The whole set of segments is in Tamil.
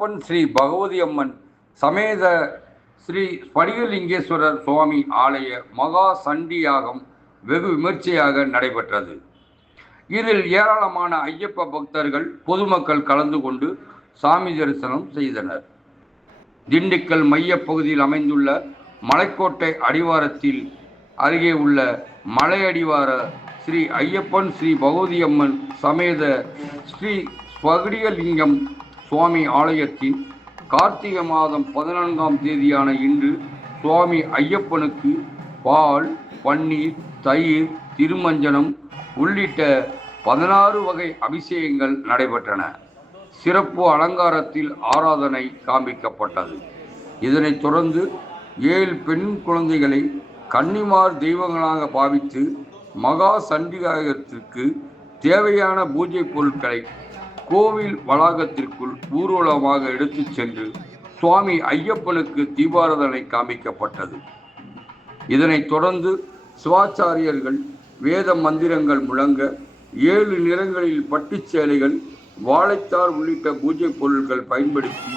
ஐயப்பன் ஸ்ரீ பகவதி அம்மன் சமேத ஸ்ரீ ஸ்படிகலிங்கேஸ்வரர் சுவாமி ஆலய மகா சண்டியாகம் வெகு விமர்சையாக நடைபெற்றது. இதில் ஏராளமான ஐயப்ப பக்தர்கள் பொதுமக்கள் கலந்து கொண்டு சாமி தரிசனம் செய்தனர். திண்டுக்கல் மைய பகுதியில் அமைந்துள்ள மலைக்கோட்டை அடிவாரத்தில் அருகே உள்ள மலை அடிவார ஸ்ரீ ஐயப்பன் ஸ்ரீ பகவதி அம்மன் சமேத ஸ்ரீ ஸ்வகடிகலிங்கம் சுவாமி ஆலயத்தின் கார்த்திகை மாதம் பதினான்காம் தேதியான இன்று சுவாமி ஐயப்பனுக்கு பால் பன்னீர் தயிர் திருமஞ்சனம் உள்ளிட்ட பதினாறு வகை அபிஷேகங்கள் நடைபெற்றன. சிறப்பு அலங்காரத்தில் ஆராதனை காண்பிக்கப்பட்டது. இதனைத் தொடர்ந்து ஏழு பெண் குழந்தைகளை கன்னிமார் தெய்வங்களாக பாவித்து மகா சண்டிகாயத்திற்கு தேவையான பூஜை பொருட்களை கோவில் வளாகத்திற்குள் ஊர்வலமாக எடுத்துச் சென்று சுவாமி ஐயப்பனுக்கு தீபாராதனை காமிக்கப்பட்டது. இதனைத் தொடர்ந்து சிவாச்சாரியர்கள் வேத மந்திரங்கள் முழங்க ஏழு நிறங்களில் பட்டுச் சேலைகள் வாழைத்தார் உள்ளிட்ட பூஜை பொருட்கள் பயன்படுத்தி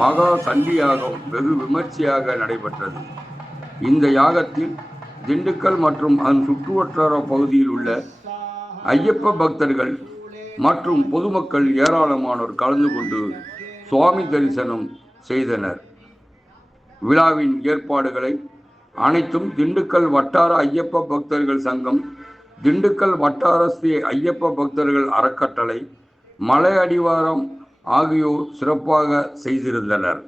மகா சண்டி யாகம் வெகு விமர்சையாக நடைபெற்றது. இந்த யாகத்தில் திண்டுக்கல் மற்றும் அதன் சுற்றுவட்டார பகுதியில் உள்ள ஐயப்ப பக்தர்கள் மற்றும் பொதுமக்கள் ஏராளமானோர் கலந்து கொண்டு சுவாமி தரிசனம் செய்தனர். விழாவின் ஏற்பாடுகளை அனைத்தும் திண்டுக்கல் வட்டார ஐயப்ப பக்தர்கள் சங்கம் திண்டுக்கல் வட்டார ஸ்ரீ ஐயப்ப பக்தர்கள் அறக்கட்டளை மலை அடிவாரம் ஆகியோர் சிறப்பாக செய்திருந்தனர்.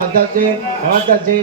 மாதா ஜெய் மாதா ஜெய்